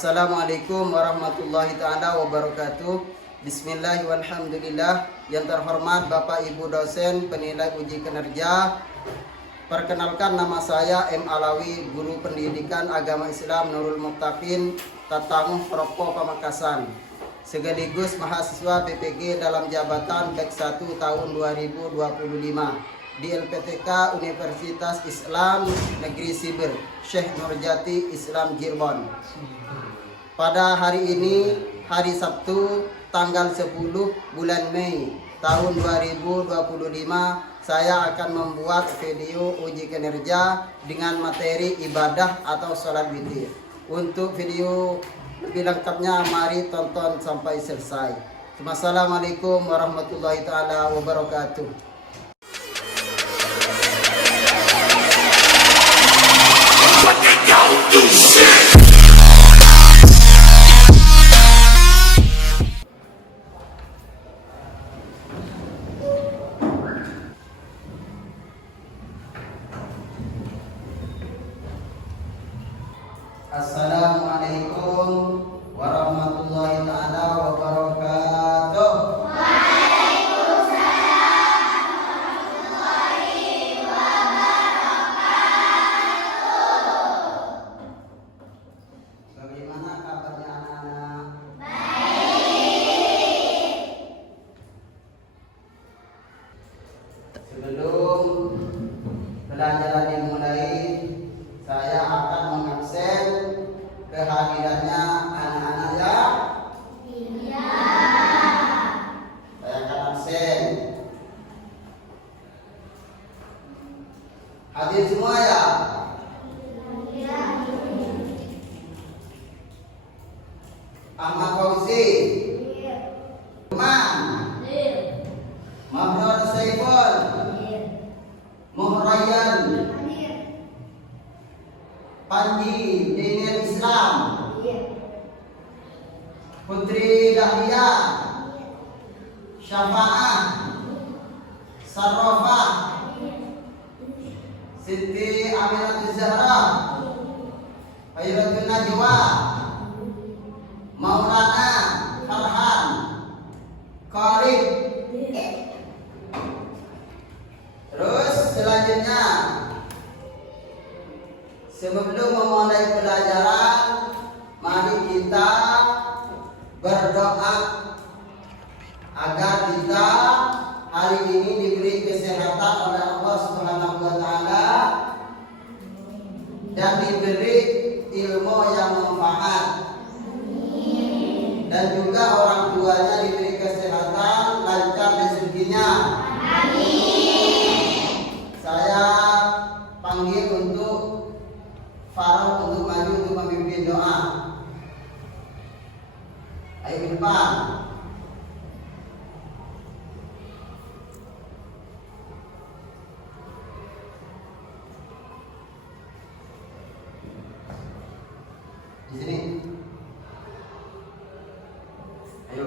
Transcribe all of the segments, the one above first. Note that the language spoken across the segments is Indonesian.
Assalamualaikum warahmatullahi ta'ala wabarakatuh. Bismillahirrahmanirrahim. Yang terhormat Bapak Ibu dosen penilai uji kinerja, perkenalkan nama saya M. Alawi, Guru Pendidikan Agama Islam Nurul Muktaqin, Tatamuh Propo Pamekasan, sekaligus mahasiswa PPG dalam jabatan BEK 1 tahun 2025 di LPTK Universitas Islam Negeri Siber, Syekh Nurjati Islam Cirebon. Pada hari ini, hari Sabtu, tanggal 10 bulan Mei tahun 2025, saya akan membuat video uji kinerja dengan materi ibadah atau sholat witir. Untuk video lebih lengkapnya, mari tonton sampai selesai. Wassalamualaikum warahmatullahi taala wabarakatuh. Assalamualaikum warahmatullahi taala wabarakatuh. Waalaikumsalam warahmatullahi wabarakatuh. Bagaimana kabarnya anak-anak? Baik. Sebelum pelajaran dimulai, saya akan mengabsen kehadirannya anak-anak ya. Iya. Saya akan absen. Hadir semua ya? Iya. Ahmad Fauzi, Iya. Iman, Iya. Mabrur Saiful, Iya. Muhrayan, Hadir. Panji Dinir Islam, Iya. Putri Dahlia, Syafa'ah, Sarrofah, Siti Aminatul Zahra, Khairatul Najwa, Maulana Farhan, Qarib. Terus selanjutnya, sebelum memulai pelajaran, mari kita berdoa agar kita hari ini diberi kesehatan oleh Allah Subhanahu wa taala dan diberi ilmu yang manfaat. Dan juga orang tuanya diberi kesehatan, lancar rezekinya. Saya panggil untuk Farah untuk maju untuk memimpin doa. Ayo ke depan. Di sini. Ayo.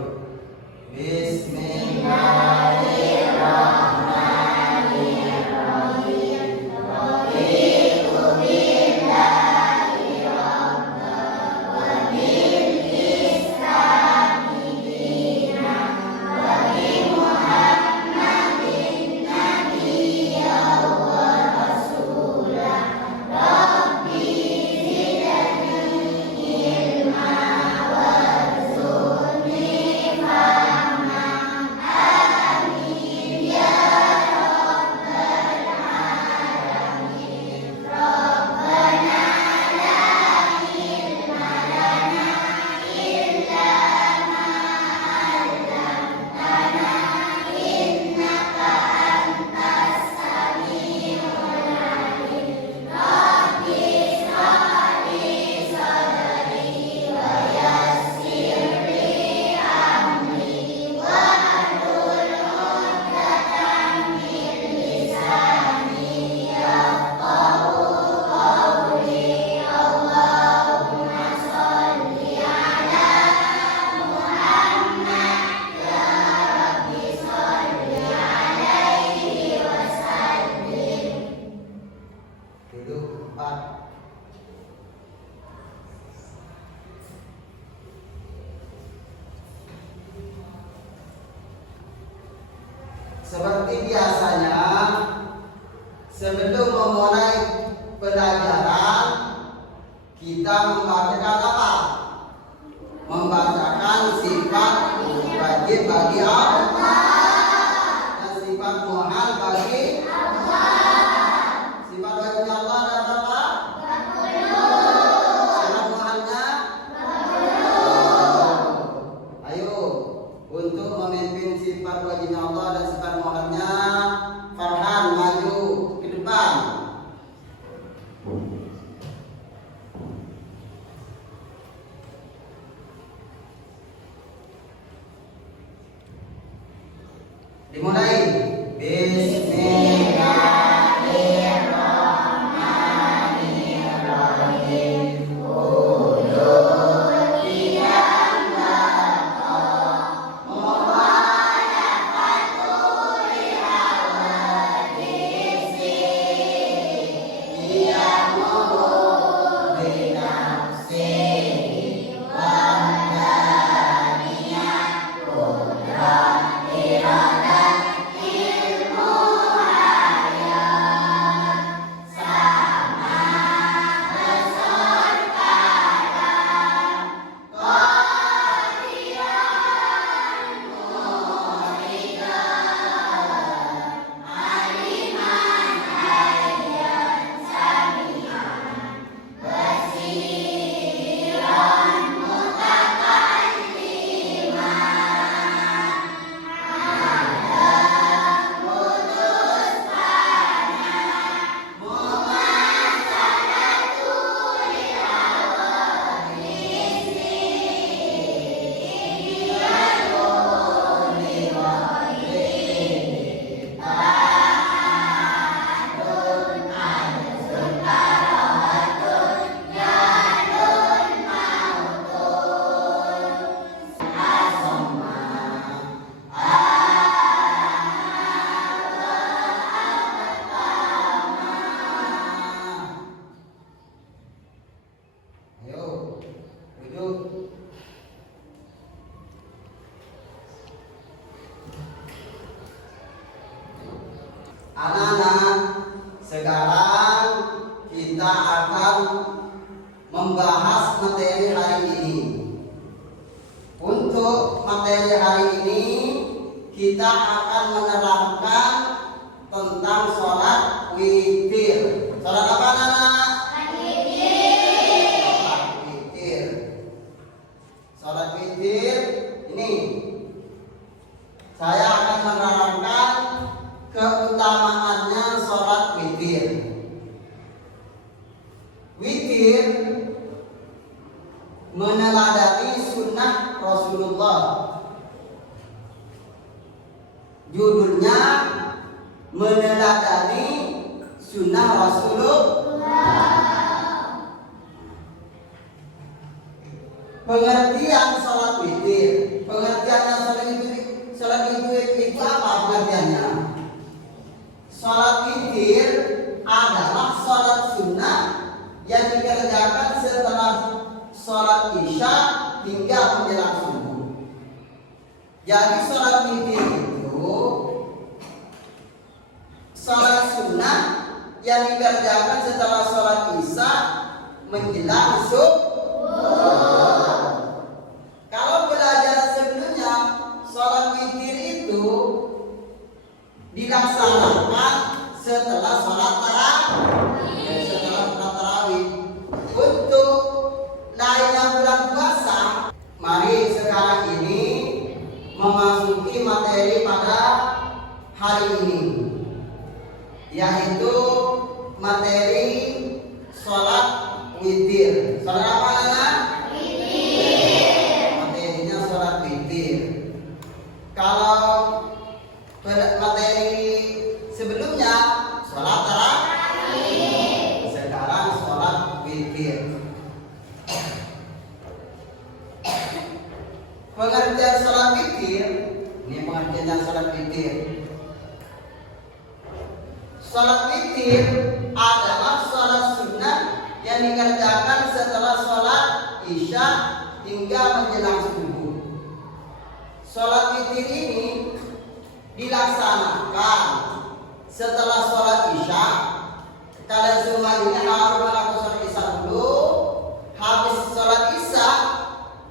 memulai pelajaran kita membacakan apa? Membacakan sifat wajib bagi Allah dan sifat muhal bagi sifat wajibnya Allah ada berapa? Sifat muhalnya? Ayo, untuk memimpin sifat wajibnya Allah dan sifat muhalnya, Farhan maju ke depan. Dimulai. Bismillahirrahmanirrahim. Ayo, duduk. Anak-anak, sekarang kita akan membahas materi hari ini. Untuk materi hari ini kita akan menerangkan tentang sholat witir. Sholat apa anak? Witir. Sholat witir ini saya akan menerangkan keutamaannya sholat witir. Witir meneladani sunnah Rasulullah. Judulnya meneladani sunnah Rasulullah. Pengertian sholat witir. Pengertiannya sholat witir itu apa pengertiannya? Sholat witir adalah sholat sunnah yang dikerjakan setelah sholat isya hingga menjelang subuh. Jadi sholat witir itu sholat sunnah yang dikerjakan setelah sholat isya menjelang subuh. Kalau belajar sebelumnya sholat witir itu dilaksanakan setelah sholat tarawih. Untuk lainnya bulan puasa, mari sekarang ini memasuki materi pada hari ini, yaitu materi sholat witir. Sholat apa anak? Materinya sholat witir. Kalau materi sebelumnya sholat tarawih, sekarang sholat witir. Pengertian sholat witir, ini pengertian sholat witir. Sholat witir adalah sholat sunnah yang dikerjakan setelah sholat isya hingga menjelang subuh. Sholat witir ini dilaksanakan setelah sholat isya kalian semua ini harus melakukan sholat isya dulu. Habis sholat isya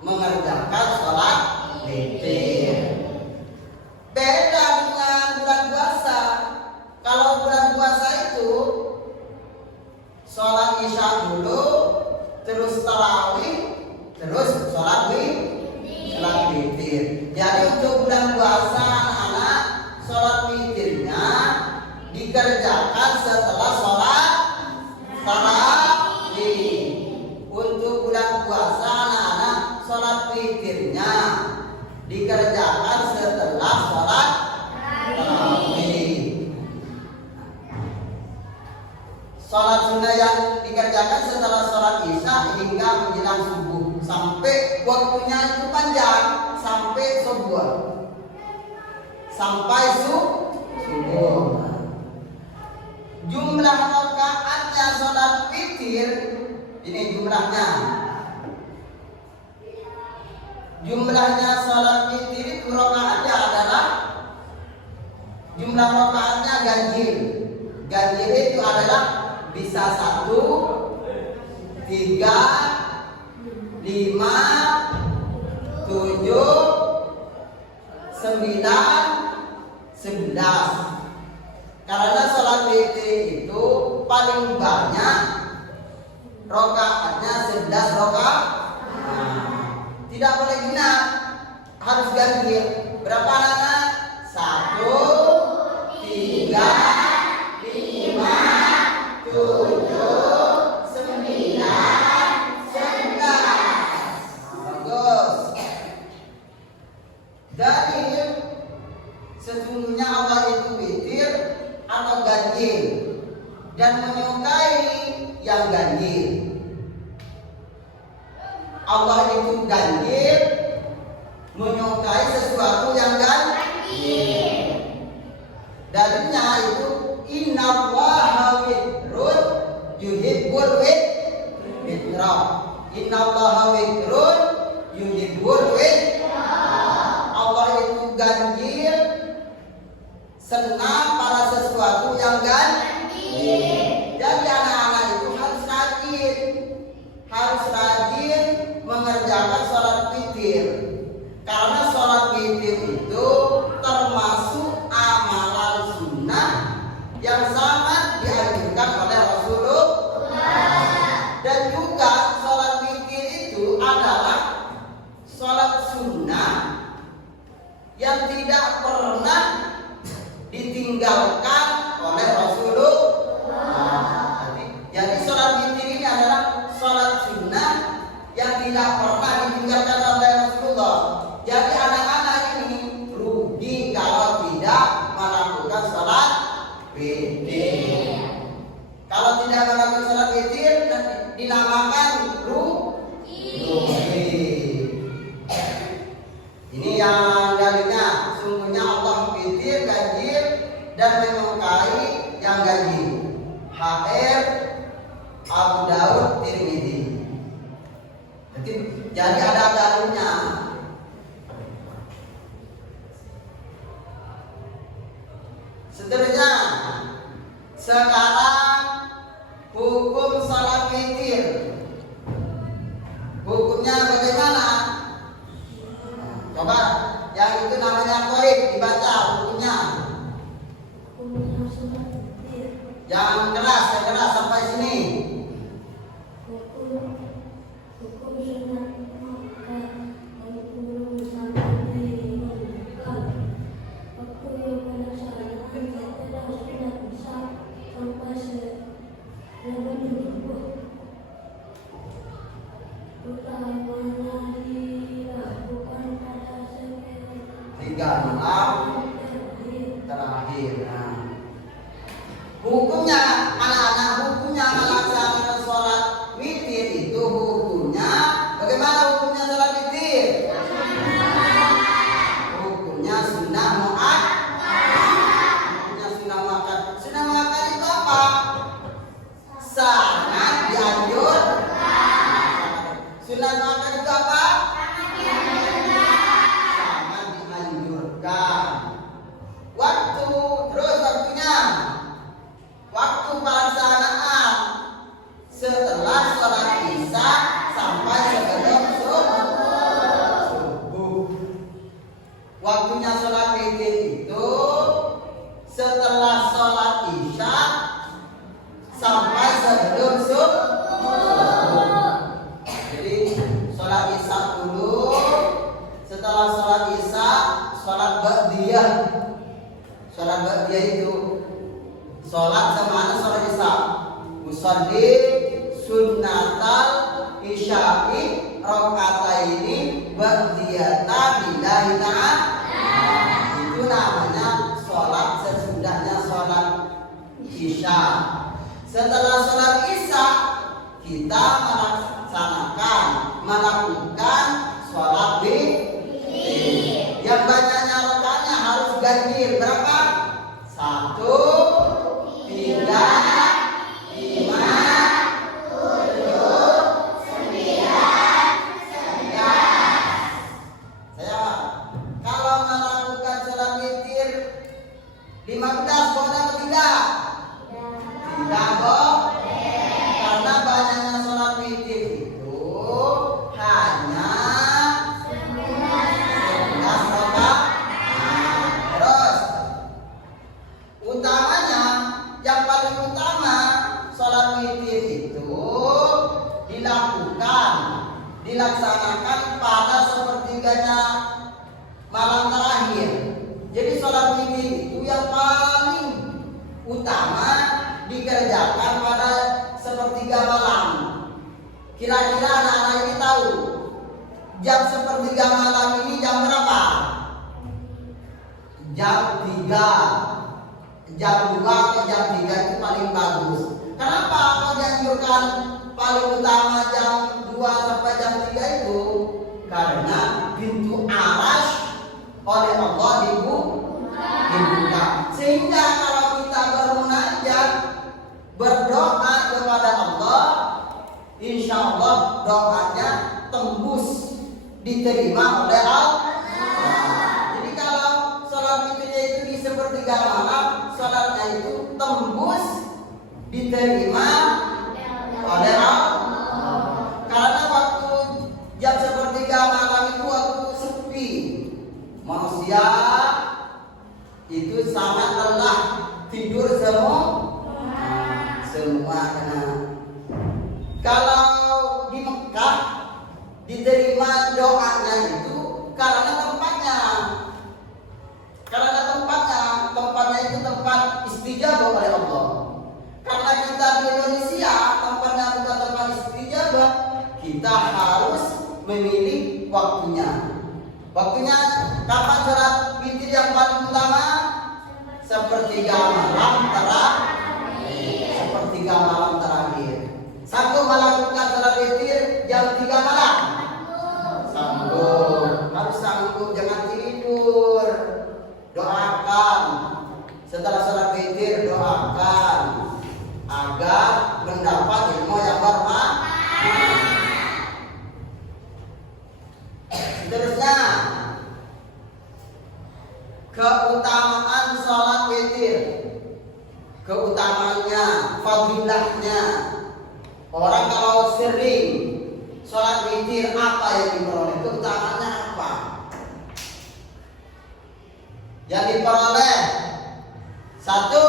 mengerjakan sholat witir. Beda dengan bulan puasa. Kalau bulan puasa itu sholat isya dulu, terus tarawih, terus sholat witir. Jadi untuk bulan puasa anak-anak sholat witirnya dikerjakan setelah sholat tarawih. Untuk bulan puasa anak-anak sholat witirnya dikerjakan setelah sholat tarawih. Sholat sunnah yang dikerjakan setelah sholat isya hingga menjelang subuh, sampai waktunya itu panjang sampai subuh. Sampai subuh. Jumlah rakaatnya sholat witir ini jumlahnya. Jumlahnya sholat witir itu rakaatnya adalah jumlah rakaatnya ganjil. Ganjil itu adalah bisa 1, 3, 5, 7, 9, 11. Karena sholat witir itu paling banyak rakaatnya 11 rakaat. Tidak boleh genap, harus ganjil. Berapa anak? 1, 3, 5, 7, 9, 11. Bagus. Jadi sesungguhnya Allah itu witir atau ganjil dan menyukai yang ganjil. Allah itu ganjil, menyukai sesuatu yang ganjil. Dalilnya itu innallaha witrun yuhibbul witra. Innallaha witrun yuhibbul witra. Allah itu ganjil, senang pada sesuatu yang ganjil. Jadi anak-anak itu harus rajin mengerjakan sholat witir. Karena sholat witir itu termasuk amalan sunnah yang sangat dianjurkan oleh Rasulullah. Dan juga sholat witir itu adalah sholat sunnah yang tidak pernah ditinggalkan oleh Rasulullah. Jadi sholat witir ini adalah sholat sunnah yang tidak pernah ditinggalkan oleh Rasulullah. Jadi anak-anak ini rugi kalau tidak melakukan sholat witir. Kalau tidak melakukan sholat witir dinamakan rugi. Ini yang dalilnya. Sungguhnya Allah witir, ganjil dan menyukai yang ganjil. HR Abu Daud Tirmidzi. Jadi ada dalilnya. Seterusnya, sekarang hukum salat witir. Hukumnya bagaimana? Coba yang itu namanya qaid dibaca hukumnya. Yang keras sampai sini. Sholat zamana sholat isya. Usolli sunnatal isya'i rakaataini ba'diyata billahi ta'ala. Itu namanya sholat sesudahnya sholat isya. Setelah sholat isya kita melakukan sholat witir. Yang banyaknya rakaatnya harus ganjil. Berapa? 1, 3, 5, 7, 9. Saya kalau melakukan sholat witir 15 boleh atau tidak? Tidak boleh. Karena banyaknya sholat witir itu hanya 11 rakaat. Terus utamanya, yang paling utama sholat witir itu dilaksanakan pada sepertiganya malam terakhir. Jadi sholat witir itu yang paling utama dikerjakan pada sepertiga malam. Kira-kira anak-anak ini tahu jam sepertiga malam ini jam berapa? Jam 3, jam 2 atau jam 3 itu paling bagus. Kenapa kau dianjurkan paling utama jam 2 sampai jam 3 itu? Karena pintu arasy oleh Allah dibuka. Sehingga kalau kita bermunajat, berdoa kepada Allah, insya Allah doanya tembus, diterima oleh Allah. Jadi kalau sholat witirnya itu di sepertiga malam, sholatnya itu tembus, diterima oleh Allah. Karena waktu jam sepertiga malam itu waktu sepi, manusia itu sangat lelah, tidur semua. Kalau di Mekah diterima doanya itu karena tempatnya itu tempat istijabah oleh Allah. Karena kita di Indonesia tempatnya bukan tempat istijabah, kita harus memilih waktunya. Waktunya kapan sholat witir yang paling utama? Sepertiga malam terakhir. Sanggup melakukan sholat witir jam 3 malam? Sanggup. Harus sanggup, jangan tidur. Doakan. Setelah sholat witir doakan agar mendapat ilmu yang bermanfaat. Seterusnya, keutamaan sholat witir. Keutamaannya, fadilahnya. Orang kalau sering sholat witir, apa yang diperoleh? Keutamaannya apa? Yang diperoleh satu.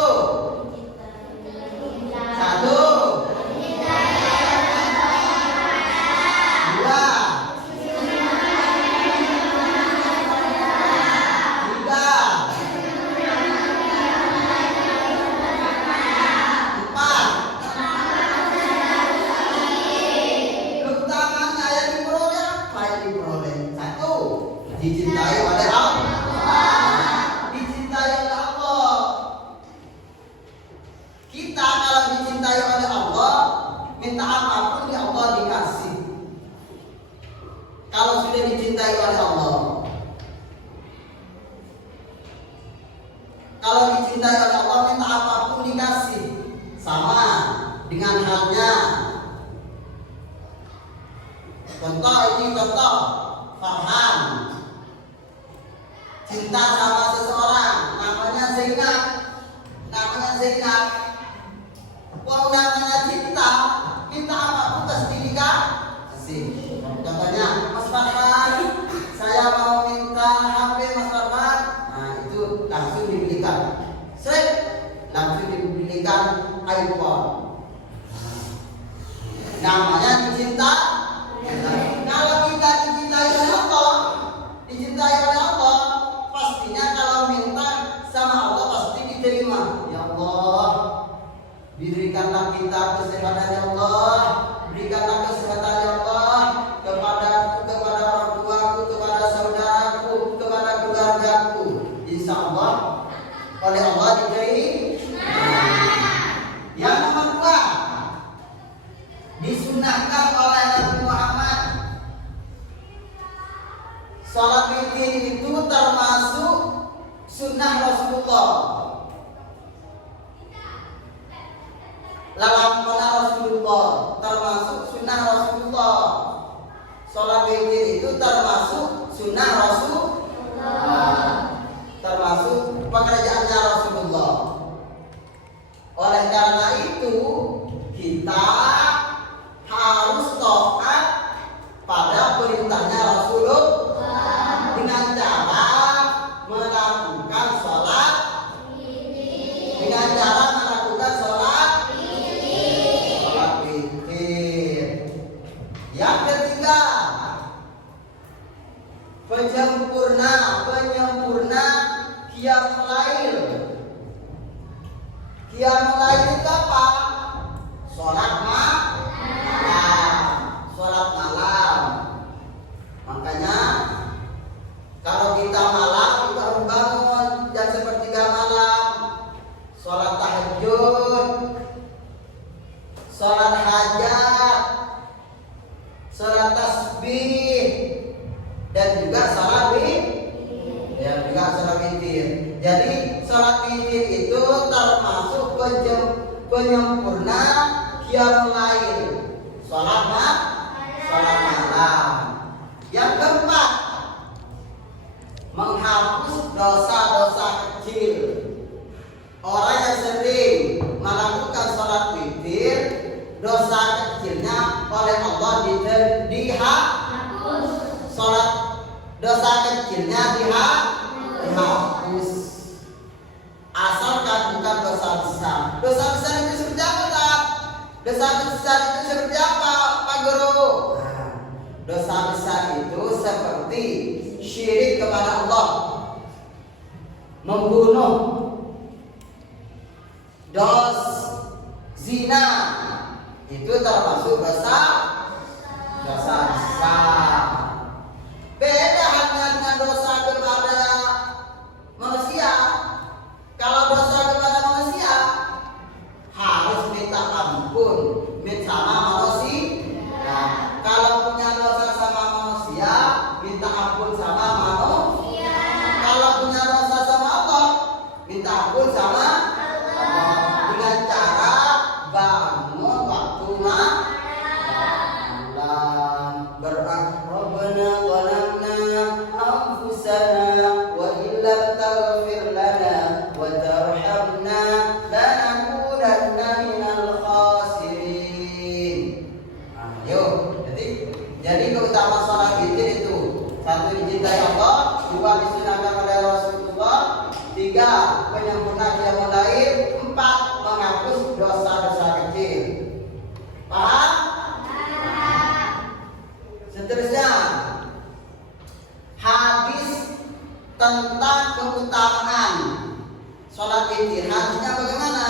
Dicintai oleh Allah. Dicintai oleh Allah. Kita kalau dicintai oleh Allah, minta apapun di Allah dikasih. Kalau sudah dicintai oleh Allah, kalau dicintai oleh Allah, minta apapun dikasih. Sama dengan halnya. Contoh Farhan cinta sama seseorang, namanya Zainab. Wong namanya cinta, minta apapun pasti dikasih. Contohnya, Mas Farhan, saya mau minta HP Mas Farhan. Nah itu langsung dibelikan. Langsung dibelikan iPhone. Namanya dicinta. Kalau kita dicintai oleh Allah, pastinya kalau minta sama Allah pasti diterima. Ya Allah, berikanlah kita kesehatan ya Allah, berikanlah kesehatan ya Allah kepadaku, kepada orang tuaku, kepada saudaraku, kepada keluargaku. Insya Allah oleh Allah diberi. Yang nomor 2, disunahkan oleh Nabi Muhammad, salat witir itu termasuk sunnah Rasulullah. Lalampana Rasulullah termasuk sunnah Rasulullah. Salat witir itu termasuk sunnah Rasulullah, termasuk pekerjaannya Rasulullah. Oleh karena itu kita harus taat pada perintahnya Rasulullah dengan cara melakukan sholat, dengan cara melakukan sholat witir. Yang ketiga, penyempurna qiyamul lail. Qiyamul lail itu apa? Sholat malam. Makanya kalau kita malam kita harus bangun jam 1:30 malam, sholat tahajud, sholat hajat, sholat tasbih, dan juga sholat witir. Jadi sholat witir itu termasuk penyempurna qiyamul lail, sholat malam. Yang keempat, menghapus dosa-dosa kecil. Orang yang sering melakukan sholat witir, dosa kecilnya oleh Allah dihapus. Sholat dosa kecilnya dihapus. Asalkan bukan dosa besar. Dosa besar itu seperti apa? Dosa besar itu seperti apa, Pak Guru? Dosa besar itu seperti syirik kepada Allah, membunuh, zina, itu termasuk dosa besar. Beda halnya dengan dosa kepada manusia. Kalau dosa kepada manusia harus minta ampun sama manusia. Kalau punya dosa sama manusia, minta ampun sama manusia. Kalau punya dosa sama Allah, minta ampun sama Allah. Dengan cara bangun waktu malam, Rabbana zalamna anfusana wa illam taghfir lana wa tarhamna lanakunanna minal khasirin. Jadi keutamaan sholat witir itu: 1, dicintai Allah; 2, disunahkan oleh Rasulullah; 3, penyempurna qiyamul lail; 4, menghapus dosa-dosa kecil. Paham? Seterusnya, hadis tentang keutamaan sholat witir. Hadisnya bagaimana?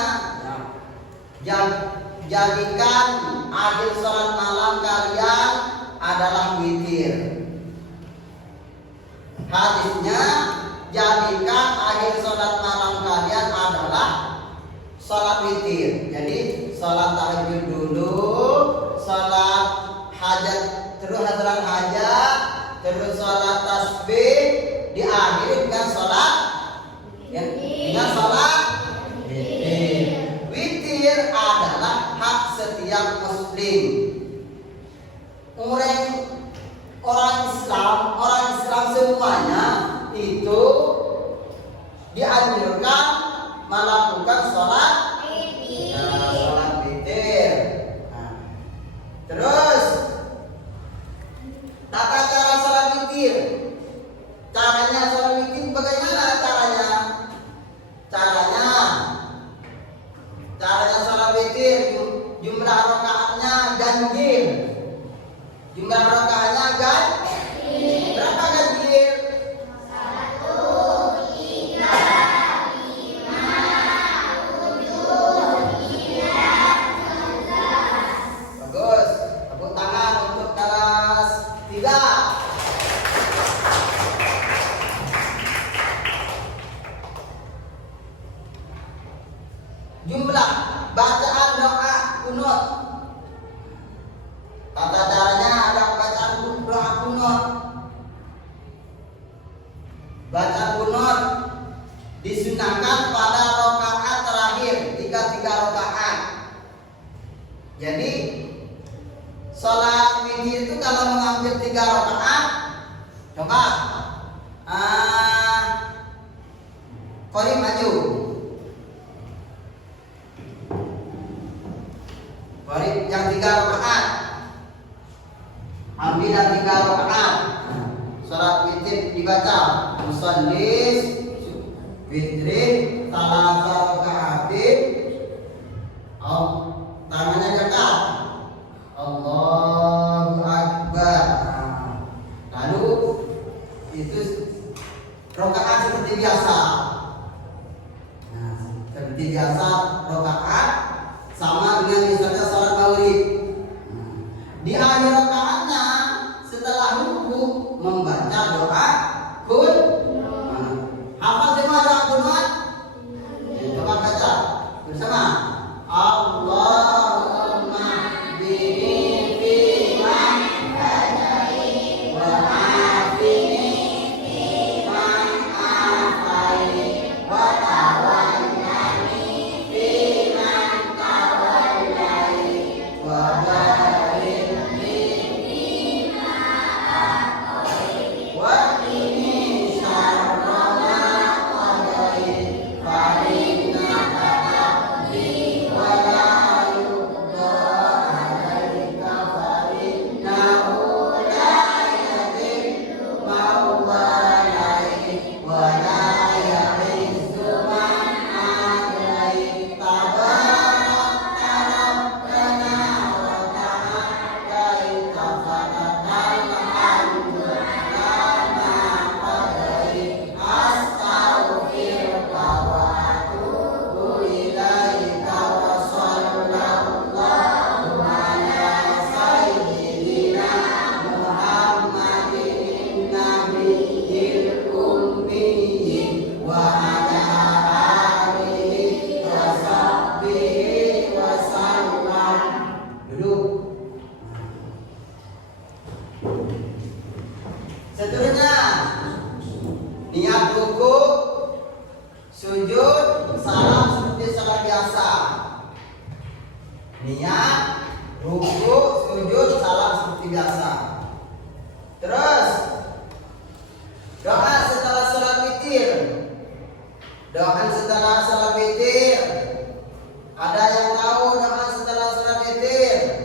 Jadikan akhir sholat malam kalian adalah witir. Hadisnya, jadikan akhir sholat malam kalian adalah sholat witir. Jadi sholat tahajud dulu, sholat hajat, terus sholat hajat, terus sholat tasbih, diakhiri dengan sholat witir. Witir adalah hak setiap muslim. Orang Islam semuanya itu dianjurkan melakukan sholat witir. Terus tata cara sholat witir. Caranya sholat witir bagaimana caranya? Caranya sholat witir, jumlah rakaatnya ganjil. Jumlah rakaatnya ganjil. Berapa ganjil? 1, 3, 5, 7, 9, 10. kunut. Tata caranya ada bacaan doa kunut. Bacaan kunut disunahkan pada rakaat terakhir jika 3 rakaat. Jadi sholat witir itu kalau mengambil 3 rakaat, coba Qori maju. Qori yang 3 rakaat. Ambil yang 3 rakaat. Sholat witir dibaca musallis witri talata rakaatin. Tangannya dekat. Allahu Akbar. Lalu itu rakaat seperti biasa. Seperti biasa rakaat sama dengan misalnya salat maghrib. Di akhir rakaatnya setelah ruku membaca doa kun. Hafal semua doa kunut? Coba baca bersama. Allahumma bini fiman hadai wa afini fiman afai wa tawallani fiman tawallai wa barik li fima a'tai wa qini syarra ma qadai fa innaka taqdi wa la yuqda 'alaika fa innahu la yadhillu man walai wa la ya'izzu man adai tabarakta rabbana wa ta'alaita falakal hamdu lama qadai astaghfiruka wa atubu ilaika wa sallallahu ala sayyidina Muhammadin nabiyil ummi wa ala alihi wa sahbihi wa sallam. Duduk. Seterusnya niat ruku, sujud, salam seperti salat biasa. Niat ruku, sujud, salam seperti biasa. Terus doa setelah salat witir. Doa setelah salat witir. Ada yang tahu doa setelah salat witir?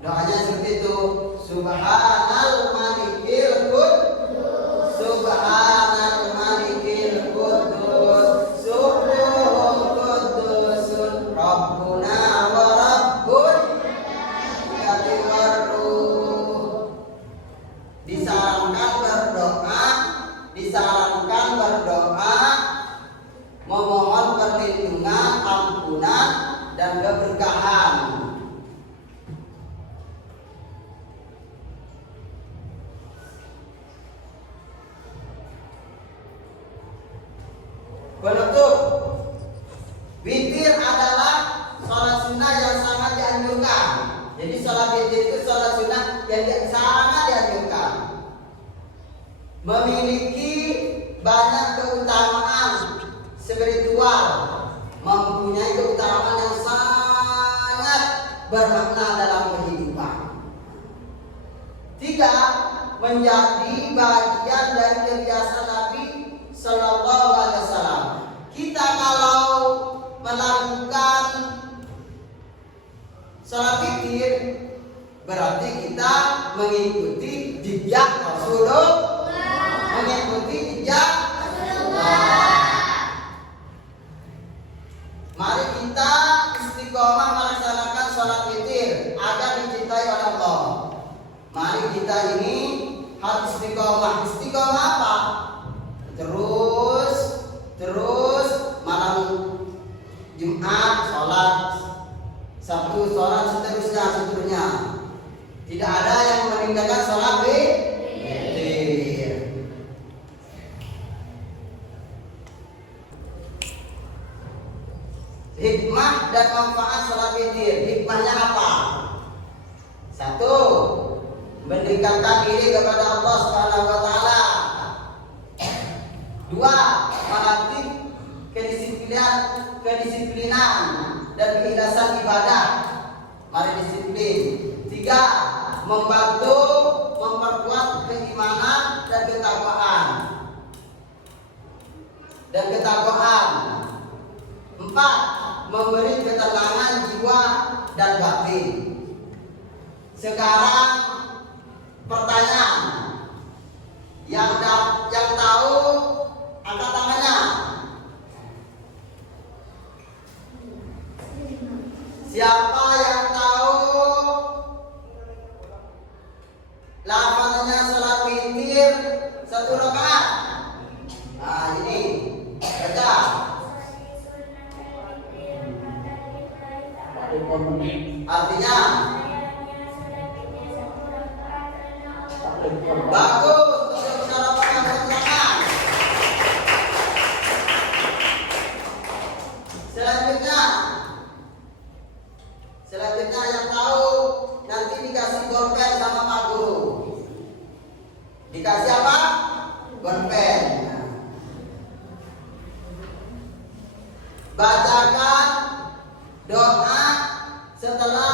Doanya seperti itu. Subhanal malikil qudus, Subhanal malikil qudus, Subhanal qudusun Rabbuna wa Rabbul malaikati war ruh. Disarankan berdoa memohon perlindungan, ampunan dan keberkahan. Penutup, witir adalah sholat sunnah yang sangat dianjurkan. Jadi sholat witir itu sholat sunnah yang sangat dianjurkan. Memiliki banyak keutamaan spiritual, mempunyai keutamaan yang sangat bermakna dalam kehidupan. 3. Menjadi bagian dari kebiasaan Nabi Sallallahu Alaihi Wasallam. Kita kalau melakukan sholat witir berarti kita mengikuti jejak Rasulullah, mengikuti jejak Rasulullah. Mari kita istiqomah melaksanakan sholat witir agar dicintai oleh Allah. Mari kita ini harus istiqomah. Istiqomah apa? Terus malam Jumat sholat, Sabtu sholat, seterusnya. Tidak ada yang meninggalkan sholat witir. Hikmah dan manfaat manfaat salat witir? Hikmahnya apa? Satu, mendekatkan diri kepada Allah Subhanahu wa taala. Dua, melatih kedisiplinan dan keikhlasan ibadah. Mari disiplin. Tiga, membantu memperkuat keimanan dan ketakwaan. Empat, memberi ketenangan jiwa dan batin. Sekarang pertanyaan, yang tahu angkat tangannya. Siapa yang tahu lafaznya salat witir 1 rakaat? Nah, ini baca. Artinya bagus, untuk cara pengajaran. Selanjutnya yang tahu nanti dikasih bolpen sama Pak Guru. Dikasih apa? Bolpen. Bacakan doa setelah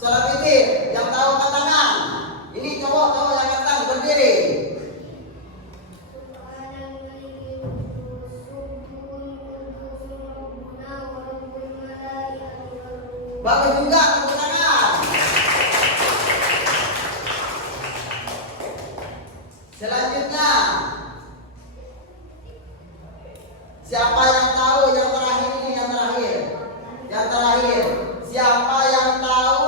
sholat witir. Yang tahu angkat tangan. Ini cowok yang angkat berdiri. Bagus juga tepuk tangan. Selanjutnya, siapa yang tahu yang terakhir ini? Yang terakhir, siapa yang tahu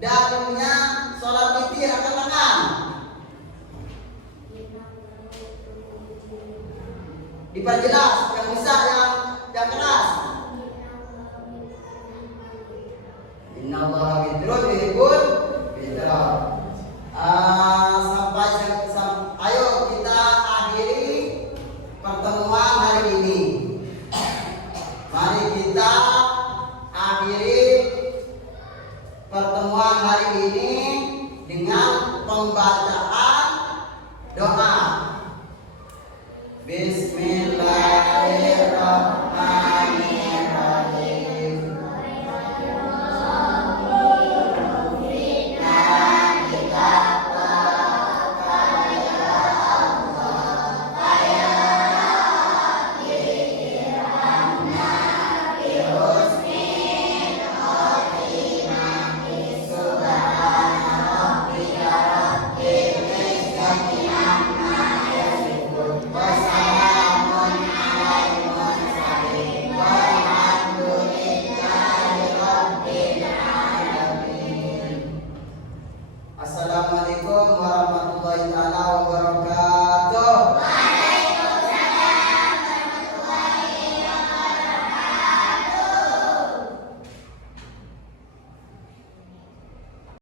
dalilnya sholat witir? Angkat tangan. Diperjelas, yang bisa, yang keras. Innallaha witrun yuhibbul witra. Ayo kita akhiri pertemuan hari ini. Mari kita akhiri pertemuan hari ini dengan pembacaan doa. Bismillah.